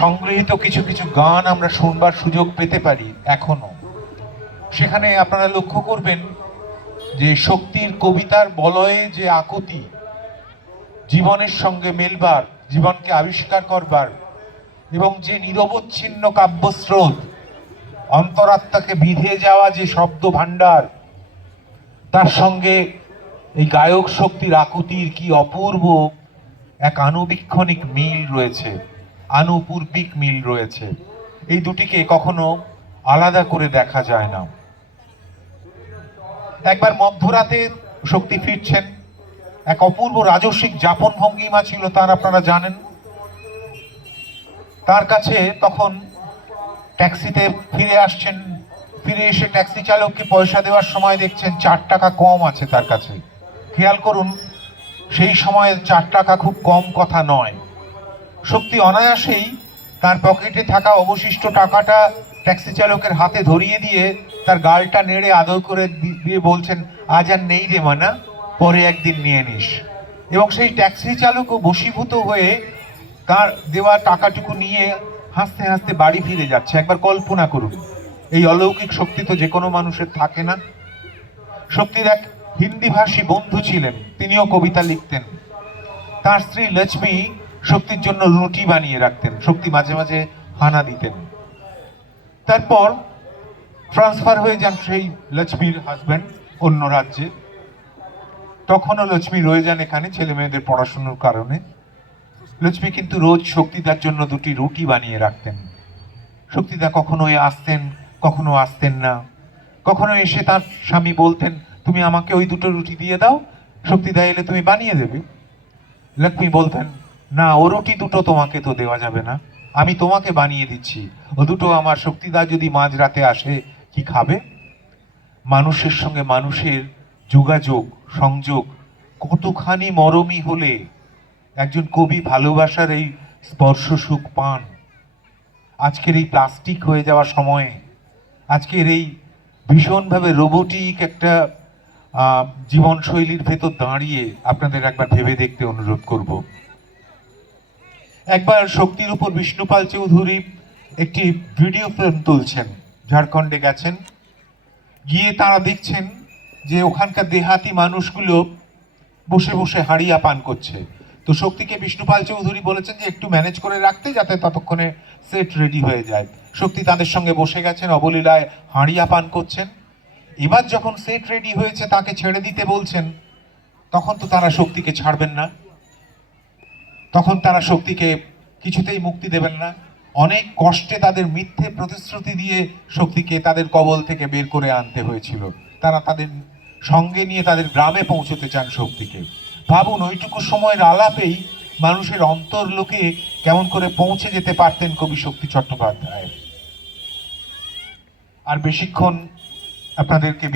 সংগৃহীত কিছু কিছু গান আমরা শুনবার সুযোগ পেতে পারি এখনো। সেখানে আপনারা লক্ষ্য করবেন যে শক্তির কবিতার বলয়ে যে আকুতি, জীবনের সঙ্গে মেলবার, জীবনকে আবিষ্কার করবার, এবং যে নিরবচ্ছিন্ন কাব্যস্রোত, অন্তরাত্মাকে বিধে যাওয়া যে শব্দ ভাণ্ডার, তার সঙ্গে এই গায়ক শক্তির আকুতির কি অপূর্ব এক আনুবীক্ষণিক মিল রয়েছে, আনুপূর্বিক মিল রয়েছে। এই দুটিকে কখনো আলাদা করে দেখা যায় না। একবার মধ্যরাতে শক্তি ফিরছেন, এক অপূর্ব রাজস্বিক যাপন ভঙ্গিমা ছিল তার, আপনারা জানেন। তার কাছে তখন ট্যাক্সিতে ফিরে আসছেন, ফিরে এসে ট্যাক্সি চালককে পয়সা দেওয়ার সময় দেখছেন 4 টাকা কম আছে তার কাছে। খেয়াল করুন, সেই সময়ে 4 টাকা খুব কম কথা নয়। শক্তি অনায়াসেই তার পকেটে থাকা অবশিষ্ট টাকাটা ট্যাক্সি চালকের হাতে ধরিয়ে দিয়ে তার গালটা নেড়ে আদর করে দিয়ে বলছেন, আজ আর নেই রে মানা, পরে একদিন নিয়ে নিস। এবং সেই ট্যাক্সি চালকও বশীভূত হয়ে তার দেওয়া টাকাটুকু নিয়ে হাসতে হাসতে বাড়ি ফিরে যাচ্ছে। একবার কল্পনা করুন, এই অলৌকিক শক্তি তো যে কোনো মানুষের থাকে না। শক্তির এক হিন্দি ভাষী বন্ধু ছিলেন, তিনিও কবিতা লিখতেন। তার স্ত্রী লক্ষ্মী শক্তির জন্য রুটি বানিয়ে রাখতেন, শক্তি মাঝে মাঝে হানা দিতেন। তারপর ট্রান্সফার হয়ে যান সেই লক্ষ্মীর হাজব্যান্ড অন্য রাজ্যে। তখনও লক্ষ্মী রয়ে যান এখানে ছেলে মেয়েদের পড়াশোনার কারণে। লক্ষ্মী কিন্তু রোজ শক্তিদার জন্য 2টি রুটি বানিয়ে রাখতেন। শক্তিদা কখনোই আসতেন, কখনো আসতেন না। কখনো এসে তার স্বামী বলতেন, তুমি আমাকে ওই 2টো রুটি দিয়ে দাও, শক্তিদা এলে তুমি বানিয়ে দেবে। লক্ষ্মী বলতেন, না, ও রুটি 2টো তোমাকে তো দেওয়া যাবে না, আমি তোমাকে বানিয়ে দিচ্ছি, ও 2টো আমার। শক্তিদা যদি মাঝরাতে আসে কি খাবে? মানুষের সঙ্গে মানুষের যোগাযোগ, সংযোগ কতখানি মরমী হলে একজন কবি ভালোবাসার এই স্পর্শ সুখ পান। আজকের এই প্লাস্টিক হয়ে যাওয়া সময়ে, আজকের এই ভীষণভাবে রোবোটিক একটা জীবনশৈলীর ভেতর দাঁড়িয়ে আপনাদের একবার ভেবে দেখতে অনুরোধ করব। একবার শক্তির উপর বিষ্ণুপাল চৌধুরী একটি ভিডিও ফিল্ম তুলছেন, ঝাড়খণ্ডে গেছেন। গিয়ে তারা দেখছেন যে ওখানকার দেহাতি মানুষগুলো বসে বসে হাড়িয়া পান করছে। তো শক্তিকে বিষ্ণুপাল চৌধুরী বলেছেন যে একটু ম্যানেজ করে রাখতে, যাতে ততক্ষণে সেট রেডি হয়ে যায়। শক্তি তাদের সঙ্গে বসে গেছেন, অবলীলায় হাড়িয়া পান করছেন। এবার যখন সেট রেডি হয়েছে, তাকে ছেড়ে দিতে বলছেন, তখন তো তারা শক্তিকে ছাড়বেন না, তখন তারা শক্তিকে কিছুতেই মুক্তি দেবেন না। অনেক কষ্টে তাদের মিথ্যে প্রতিশ্রুতি দিয়ে শক্তিকে তাদের কবল থেকে বের করে আনতে হয়েছিল। তারা তাদের সঙ্গে নিয়ে তাদের গ্রামে পৌঁছতে চান শক্তিকে। ভাবুন, ওইটুকু সময়ের আলাপেই মানুষের অন্তর্লোকে কেমন করে পৌঁছে যেতে পারতেন কবি শক্তি চট্টোপাধ্যায়। আর বেশিক্ষণ আপনাদেরকে